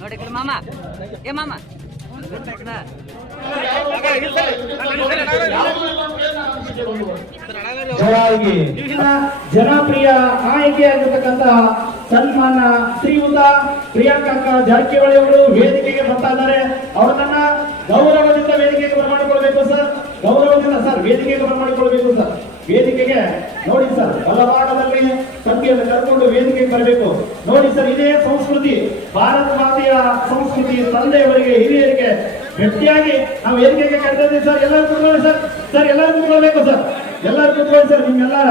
ನೋಡಿ ಮಾಮ. ಏ ಮಾಮ. ಜನಪ್ರಿಯ ಆಗಿರ್ತಕ್ಕಂತಹ ಸನ್ಮಾನ ಶ್ರೀಯುತ ಪ್ರಿಯಾಂಕ ಜಾರಕಿಹೊಳಿ ಅವರು ವೇದಿಕೆಗೆ ಬರ್ತಾ ಇದ್ದಾರೆ. ಅವರನ್ನ ಗೌರವ ಸರ್ ವೇದಿಕೆಗೆ ಬರಮಾಡಿಕೊಳ್ಬೇಕು ಸರ್. ವೇದಿಕೆಗೆ ನೋಡಿ ಸರ್ ಬಲಭಾಗದಲ್ಲಿ ಸಂಖ್ಯೆಯನ್ನು ಕರ್ಕೊಂಡು ವೇದಿಕೆಗೆ ಬರಬೇಕು. ನೋಡಿ ಸರ್ ಇದೇ ಸಂಸ್ಕೃತಿ ಭಾರತ ಮಾತೆಯ ಸಂಸ್ಕೃತಿ ತಂದೆಯವರಿಗೆ ಹಿರಿಯರಿಗೆ ಗಟ್ಟಿಯಾಗಿ ನಾವು ವೇದಿಕೆಗೆ ಕರೆದಿದ್ದೀವಿ ಸರ್. ಎಲ್ಲರೂ ಕೂತ್ಕೊಳ್ಳಿ ಸರ್. ಸರ್ ಎಲ್ಲರೂ ಕೂತ್ಕೊಳ್ಬೇಕು ಸರ್. ಎಲ್ಲರೂ ಕೂತ್ಕೊಳ್ಳಿ ಸರ್ ನಿಮ್ಮೆಲ್ಲರ.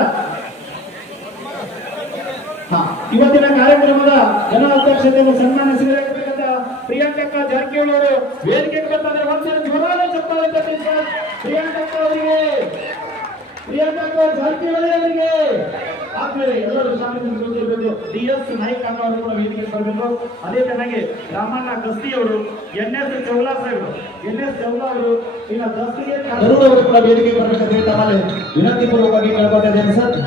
ಹಾ, ಇವತ್ತಿನ ಕಾರ್ಯಕ್ರಮದ ಜನ ಅಧ್ಯಕ್ಷತೆಯನ್ನು ಸನ್ಮಾನಿಸಿರ್ತಕ್ಕಂಥ ಪ್ರಿಯಾಂಕಾ ಜಾರಕಿಹೊಳಿ ಅವರು ವೇದಿಕೆಗೆ ಬರ್ತಾರೆ ಒಂದ್ಸಲ ಜೋರಾದ ಅವರಿಗೆ ಪ್ರಿಯಾಂಕಾ ಜಾರಕಿಹೊಳಿ ಅವರಿಗೆ. ಆದ್ಮೇಲೆ ಎಲ್ಲರೂ ಶಾಮಿಲ್ ಡಿ ಎಸ್ ನಾಯ್ಕ ಅನ್ನೋರು ಕೂಡ ವೇದಿಕೆಗೆ ಬರಬೇಕು ಅದೇ ತನಗೆ ರಾಮಣ್ಣ ಗಸ್ತಿ ಅವರು ಎನ್ ಎಸ್ ಚೌಲಾ ಸಾಹೇಬರು ಎನ್ ಎಸ್ ಚೌಲಾ ಅವರು ಇನ್ನು ಗರುಡ್ ಅವರು ಕೂಡ ವೇದಿಕೆಗೆ ಬರಬೇಕಂತ ಹೇಳಿ ತಮ್ಮಲ್ಲಿ ವಿನಂತಿ ಪೂರ್ವಕವಾಗಿ ಕೇಳ್ಕೊತಾ ಸರ್.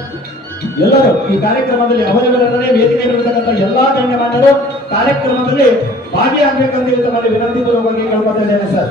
ಎಲ್ಲರೂ ಈ ಕಾರ್ಯಕ್ರಮದಲ್ಲಿ ಅವರವರನ್ನೇ ವೇದಿಕೆಯಲ್ಲಿರ್ತಕ್ಕಂಥ ಎಲ್ಲಾ ಗಣ್ಯಮಾನ್ಯರು ಕಾರ್ಯಕ್ರಮದಲ್ಲಿ ಭಾಗಿಯಾಗಬೇಕಂತ ತಮ್ಮಲ್ಲಿ ವಿನಂತಿ ಪೂರ್ವಕವಾಗಿ ಕೇಳ್ಕೊತಾ ಇದ್ದೇನೆ ಸರ್.